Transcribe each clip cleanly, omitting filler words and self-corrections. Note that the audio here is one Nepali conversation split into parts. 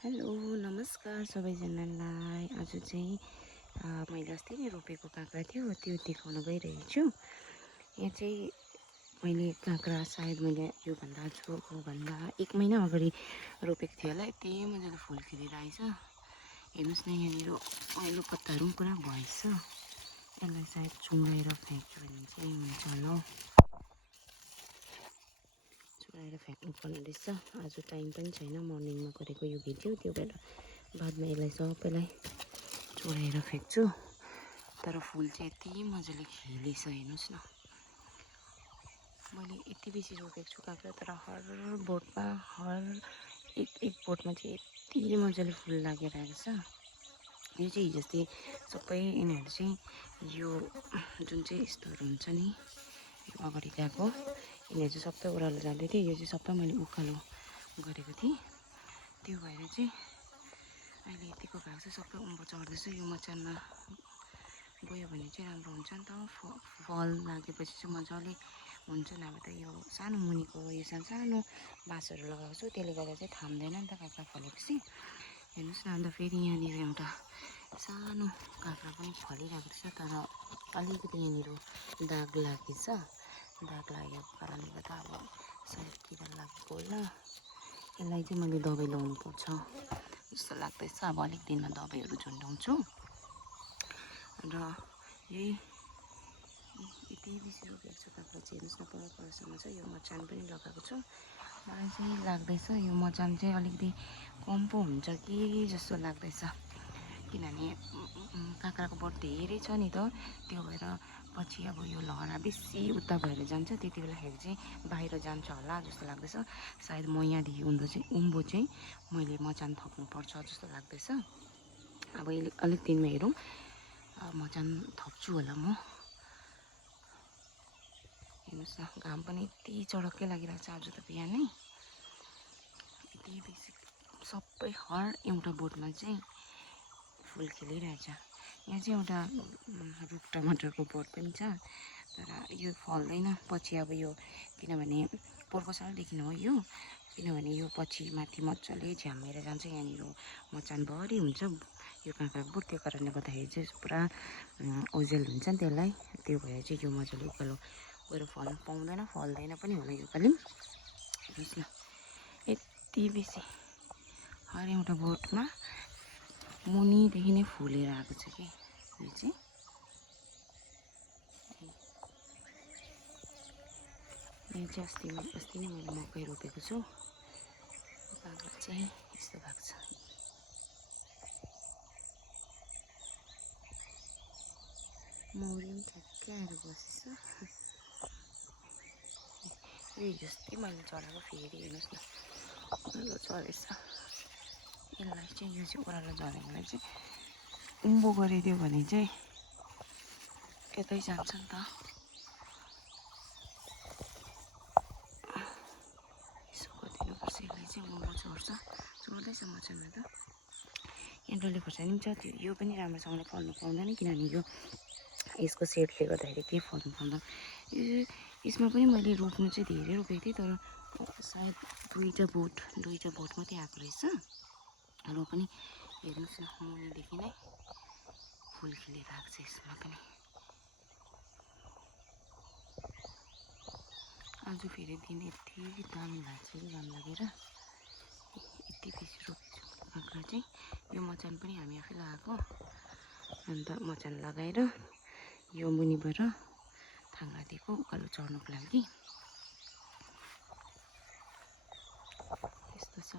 हेलो नमस्कार सबैजनालाई। आज चाहिँ मैले अस्ति नै रोपेको काँक्रा थियो त्यो देखाउन गइरहेको छु। यहाँ चाहिँ मैले काँक्रा सायद मैले योभन्दा 1 महिना अगाडि रोपेको थियो होला। यति मजाले फुल खिलेर आएछ। हेर्नुहोस् न, यहाँनिर पहेँलो पत्ताहरू पनि पुरा भएछ। यसलाई सायद चुँडाएर फ्याँक्छु भने चाहिँ हुन्छ होला हौ। चुँडाएर फ्याँक्नुपर्ने रहेछ। आज टाइम पनि छैन, मर्निङमा गरेको यो भिडियो, त्यो भएर बादमा यसलाई सबैलाई चुँडाएर फ्याँक्छु। तर फुल चाहिँ यति मजाले खिलेछ, हेर्नुहोस् न। मैले यति बेसी रोपेको छु काँक्रा, तर हर बोटमा एक बोटमा चाहिँ यति मजाले फुल लागेर आएको छ। यो चाहिँ हिजोस्ति सबै यिनीहरू चाहिँ यो जुन चाहिँ यस्तोहरू हुन्छ नि, यो अगाडि गएको यिनीहरू चाहिँ सबै ओह्रालो जाँदै थियो। यो चाहिँ सबै मैले उकालो गरेको थिएँ, त्यो भएर चाहिँ अहिले यतिको भएको छ। सबै उँभो चढ्दैछ। यो मचानमा गयो भने चाहिँ राम्रो हुन्छ नि त। फल लागेपछि चाहिँ मजाले हुन्छ। नभए त यो सानो मुनिको यो सानो बाँसहरू लगाएको छु, त्यसले गर्दा चाहिँ थाम्दैन नि त काँक्रा फलेपछि। हेर्नुहोस् न। अन्त फेरि यहाँनिर एउटा सानो काँक्रा पनि फलिरहेको रहेछ, तर अलिकति यहाँनिर दाग लागेछ। दाग लागेको कारणले गर्दा अब सायद किरा लागेको होला। यसलाई चाहिँ मैले दबाई लगाउनु पर्छ जस्तो लाग्दैछ। अब अलिक दिनमा दबाईहरू झुन्डाउँछु। र यही यति बेसी रोपेको छु काँक्रा चाहिँ। हेर्नुहोस् न, परसम्म छ। यो मचान पनि लगाएको छु। मलाई चाहिँ लाग्दैछ यो मचान चाहिँ अलिकति कम पो हुन्छ कि जस्तो लाग्दैछ, किनभने काँक्राको बोट धेरै छ नि त। त्यो भएर पछि अब यो लहरा बेसी उता भएर जान्छ, त्यति बेलाखेरि चाहिँ बाहिर जान्छ होला जस्तो लाग्दैछ। सायद म यहाँदेखि उँभो चाहिँ मैले मचान थप्नुपर्छ जस्तो लाग्दैछ। अब अलिक दिनमा हेरौँ, मचान थप्छु होला म। हेर्नुहोस् न, घाम पनि यति चडक्कै लागिरहेको छ आज त बिहानै। यति बेसी सबै हर एउटा बोटमा चाहिँ फुल खिलिरहेछ। यहाँ चाहिँ एउटा रुख टमाटरको बोट पनि छ, तर यो फल्दैन पछि। अब यो किनभने पोहोरको सालदेखि हो यो, किनभने यो पछि माथि मजाले झ्याम्मेर जान्छ। यहाँनिर मचानभरि हुन्छ यो काँक्राको बोट, त्यो कारणले गर्दाखेरि चाहिँ पुरा ओझेल हुन्छ नि त्यसलाई। त्यो भएर चाहिँ यो मजाले उकालो गएर फल्नु पाउँदैन, फल्दैन पनि होला योपालि। हेर्नुहोस् न, यति बेसी हर एउटा बोटमा मुनिदेखि नै फुलेर आएको छ कि यो चाहिँ। यो चाहिँ अस्ति नै मैले मकै रोपेको छु। काँक्रा चाहिँ यस्तो भएको छ। मौरी पनि ठ्याक्कै आएर बसेछ। यो हिजोस्ति मैले चढाएको, फेरि हेर्नुहोस् न ओह्रालो चढेछ। यसलाई चाहिँ यो चाहिँ ओह्रालो झरेकोलाई चाहिँ उँभो गरिदियो भने चाहिँ यतै जान्छ नि त। यसो गरिदिनुपर्छ। यसलाई चाहिँ उँभो चढ्दैछ मचानमा त। यहाँ डल्ले खोर्सानी पनि छ, यो पनि राम्रोसँगले फल्नु पाउँदैन, किनभने यसको सेडले गर्दाखेरि केही फल्नु पाउँदैन। यसमा पनि मैले रोप्नु चाहिँ धेरै रोपेको थिएँ, तर सायद दुईवटा बोट मात्रै आएको रहेछ। र पनि हेर्नुहोस् न, मुनिदेखि नै फुल खिलेर आएको छ यसमा पनि। आज फेरि दिन यति दामी भएको छ कि घाम लागेर। यति बेसी रोपेको छु काँक्रा चाहिँ। यो मचान पनि हामी आफै लगाएको। अन्त मचान लगाएर यो मुनिबाट थाङ्ना दिएको उकालो चढ्नुको लागि। यस्तो छ।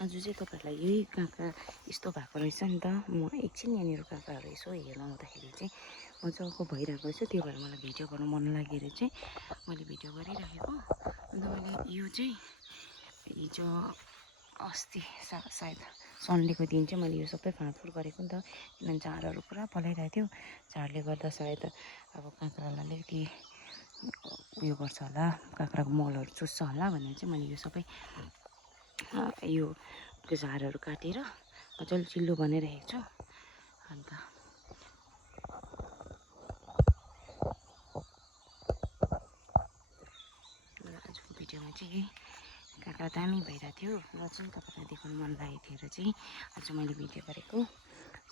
आज चाहिँ तपाईँहरूलाई यही काँक्रा यस्तो भएको रहेछ नि त। म एकछिन यहाँनिर काँक्राहरू यसो हेर्न आउँदाखेरि चाहिँ मजाको भइरहेको रहेछ, त्यो भएर मलाई भिडियो गर्नु मन लागेर चाहिँ मैले भिडियो गरिराखेको। अन्त मैले यो चाहिँ हिजो अस्ति सायद सन्डेको दिन चाहिँ मैले यो सबै फाँडफुँड गरेको नि त, किनभने झारहरू पुरा पलाइरहेको थियो। झारले गर्दा सायद अब काँक्रालाई अलिकति उयो गर्छ होला, काँक्राको मलहरू चुस्छ होला भनेर चाहिँ मैले यो सबै यो झारहरू काटेर मजाले चिल्लो बनाइरहेको छु। अन्त भिडियोमा चाहिँ काँक्रा दामी भइरहेको थियो र चाहिँ तपाईँलाई देखाउनु मन लागेको थियो र चाहिँ आज मैले भिडियो गरेको।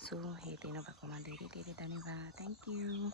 सो हेरिदिनु भएकोमा धेरै धेरै धन्यवाद। Thank you.